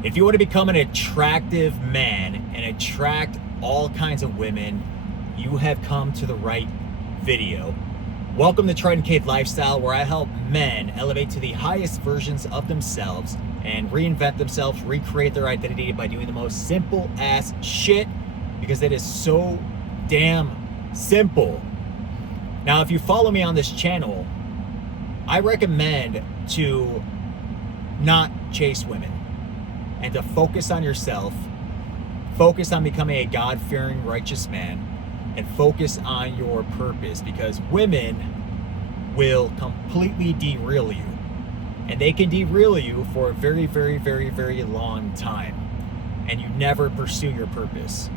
If you want to become an attractive man and attract all kinds of women, you have come to the right video. Welcome to Triton Cave Lifestyle, where I help men elevate to the highest versions of themselves and reinvent themselves, recreate their identity by doing the most simple ass shit, because it is so damn simple. Now, if you follow me on this channel, I recommend to not chase women and to focus on yourself, focus on becoming a God-fearing, righteous man, and focus on your purpose, because women will completely derail you. And they can derail you for a very, very, very, very long time, and you never pursue your purpose.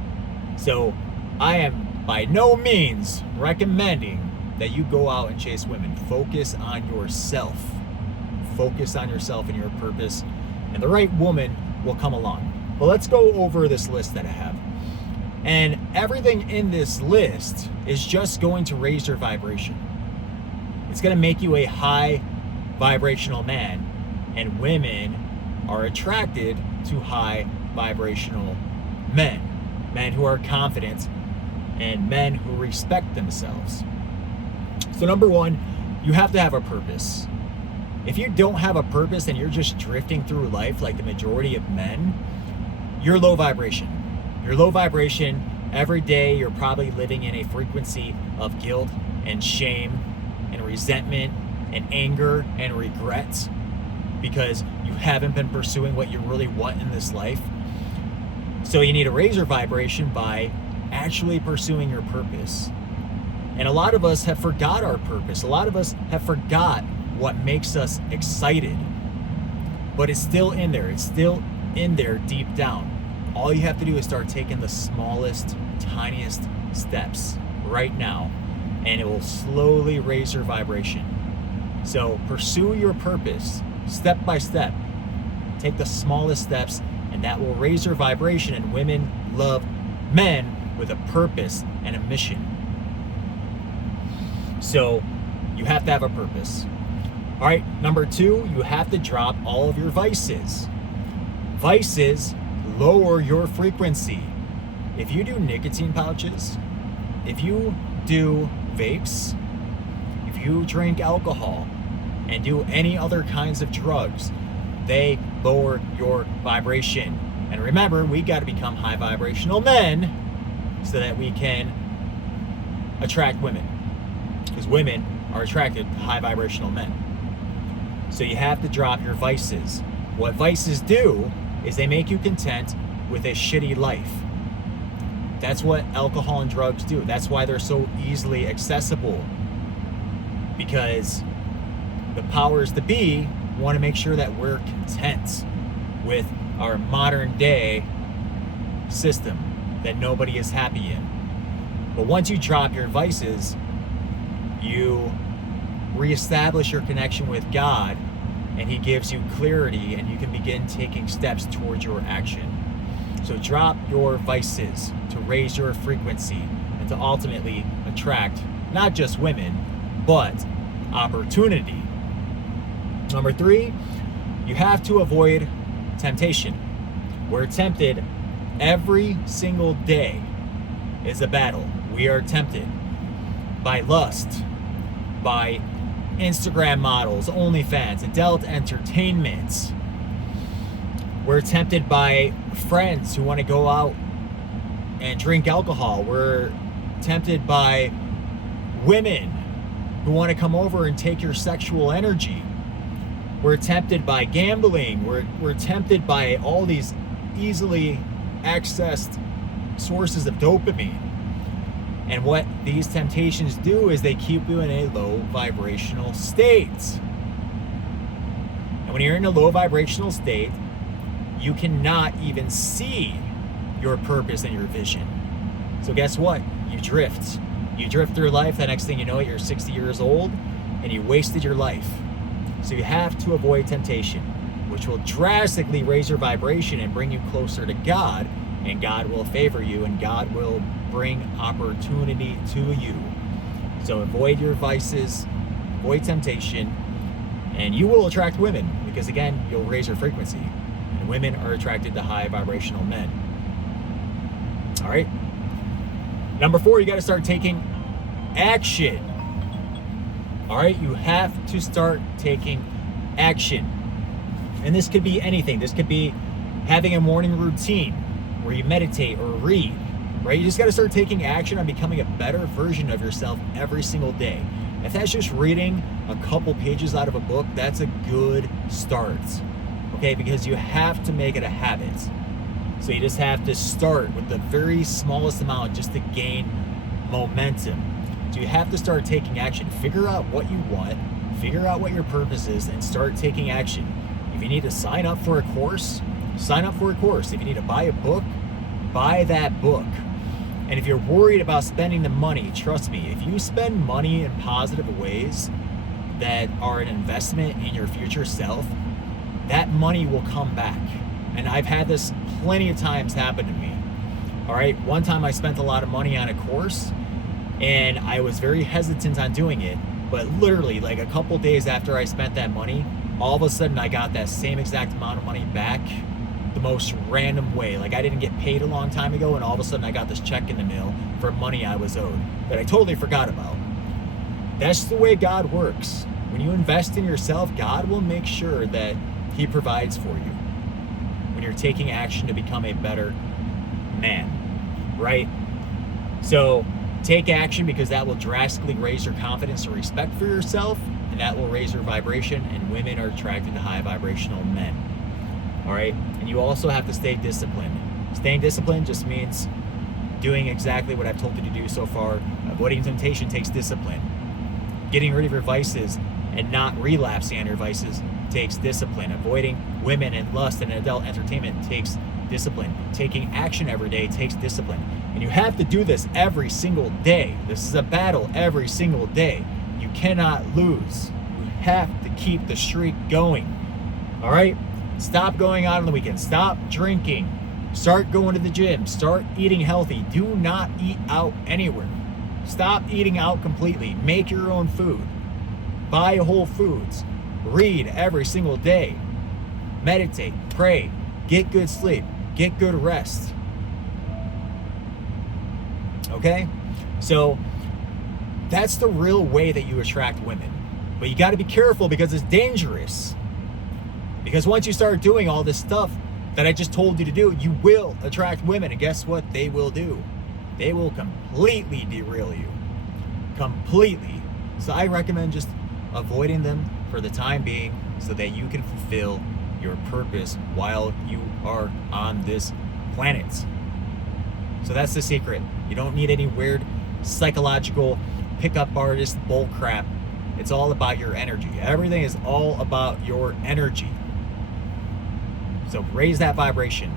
So I am by no means recommending that you go out and chase women. Focus on yourself. Focus on yourself and your purpose, and the right woman will come along. Well, let's go over this list that I have. And everything in this list is just going to raise your vibration. It's going to make you a high vibrational man, and women are attracted to high vibrational men. Men who are confident and men who respect themselves. So number one, you have to have a purpose. If you don't have a purpose and you're just drifting through life like the majority of men, you're low vibration. You're low vibration. Every day you're probably living in a frequency of guilt and shame and resentment and anger and regret, because you haven't been pursuing what you really want in this life. So you need to raise your vibration by actually pursuing your purpose. And a lot of us have forgot our purpose. A lot of us have forgot what makes us excited, but it's still in there. It's still in there deep down. All you have to do is start taking the smallest, tiniest steps right now, and it will slowly raise your vibration. So pursue your purpose step by step. Take the smallest steps, and that will raise your vibration. And women love men with a purpose and a mission. So you have to have a purpose. All right, number two, you have to drop all of your vices. Vices lower your frequency. If you do nicotine pouches, if you do vapes, if you drink alcohol and do any other kinds of drugs, they lower your vibration. And remember, we got to become high vibrational men so that we can attract women, because women are attracted to high vibrational men. So you have to drop your vices. What vices do is they make you content with a shitty life. That's what alcohol and drugs do. That's why they're so easily accessible, because the powers that be want to make sure that we're content with our modern day system that nobody is happy in. But once you drop your vices, you reestablish your connection with God, and He gives you clarity, and you can begin taking steps towards your action. So drop your vices to raise your frequency and to ultimately attract not just women, but opportunity. Number three, you have to avoid temptation. We're tempted every single day. Is a battle. We are tempted by lust, by Instagram models, OnlyFans, adult entertainment. We're tempted by friends who want to go out and drink alcohol. We're tempted by women who want to come over and take your sexual energy. We're tempted by gambling. We're tempted by all these easily accessed sources of dopamine. And what these temptations do is they keep you in a low vibrational state. And when you're in a low vibrational state, you cannot even see your purpose and your vision. So guess what? You drift. You drift through life. The next thing you know, you're 60 years old and you wasted your life. So you have to avoid temptation, which will drastically raise your vibration and bring you closer to God, and God will favor you, and God will bring opportunity to you. So avoid your vices, avoid temptation, and you will attract women, because again, you'll raise your frequency. And women are attracted to high vibrational men. All right. Number 4, you got to start taking action. All right. You have to start taking action. And this could be anything. This could be having a morning routine where you meditate or read, right? You just got to start taking action on becoming a better version of yourself every single day. If that's just reading a couple pages out of a book, that's a good start, okay? Because you have to make it a habit. So you just have to start with the very smallest amount just to gain momentum. So you have to start taking action. Figure out what you want, figure out what your purpose is, and start taking action. If you need to sign up for a course, sign up for a course. If you need to buy a book, buy that book. And if you're worried about spending the money, trust me, if you spend money in positive ways that are an investment in your future self, that money will come back. And I've had this plenty of times happen to me. All right, one time I spent a lot of money on a course and I was very hesitant on doing it, but literally like a couple days after I spent that money, all of a sudden I got that same exact amount of money back the most random way. Like I didn't get paid a long time ago and all of a sudden I got this check in the mail for money I was owed that I totally forgot about. That's the way God works. When you invest in yourself, God will make sure that He provides for you when you're taking action to become a better man, right? So take action, because that will drastically raise your confidence and respect for yourself, and that will raise your vibration, and women are attracted to high vibrational men. All right, and you also have to stay disciplined. Staying disciplined just means doing exactly what I've told you to do so far. Avoiding temptation takes discipline. Getting rid of your vices and not relapsing on your vices takes discipline. Avoiding women and lust and adult entertainment takes discipline. Taking action every day takes discipline. And you have to do this every single day. This is a battle every single day. You cannot lose. You have to keep the streak going. All right? Stop going out on the weekend. Stop drinking. Start going to the gym. Start eating healthy. Do not eat out anywhere. Stop eating out completely. Make your own food. Buy Whole Foods. Read every single day. Meditate. Pray. Get good sleep. Get good rest. Okay? So that's the real way that you attract women. But you got to be careful, because it's dangerous. Because once you start doing all this stuff that I just told you to do, you will attract women. And guess what they will do? They will completely derail you. Completely. So I recommend just avoiding them for the time being, so that you can fulfill your purpose while you are on this planet. So that's the secret. You don't need any weird psychological pickup artist bull crap. It's all about your energy. Everything is all about your energy. So raise that vibration.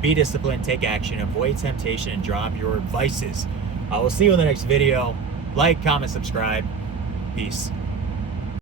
Be disciplined, take action, avoid temptation, and drop your vices. I will see you in the next video. Like, comment, subscribe. Peace.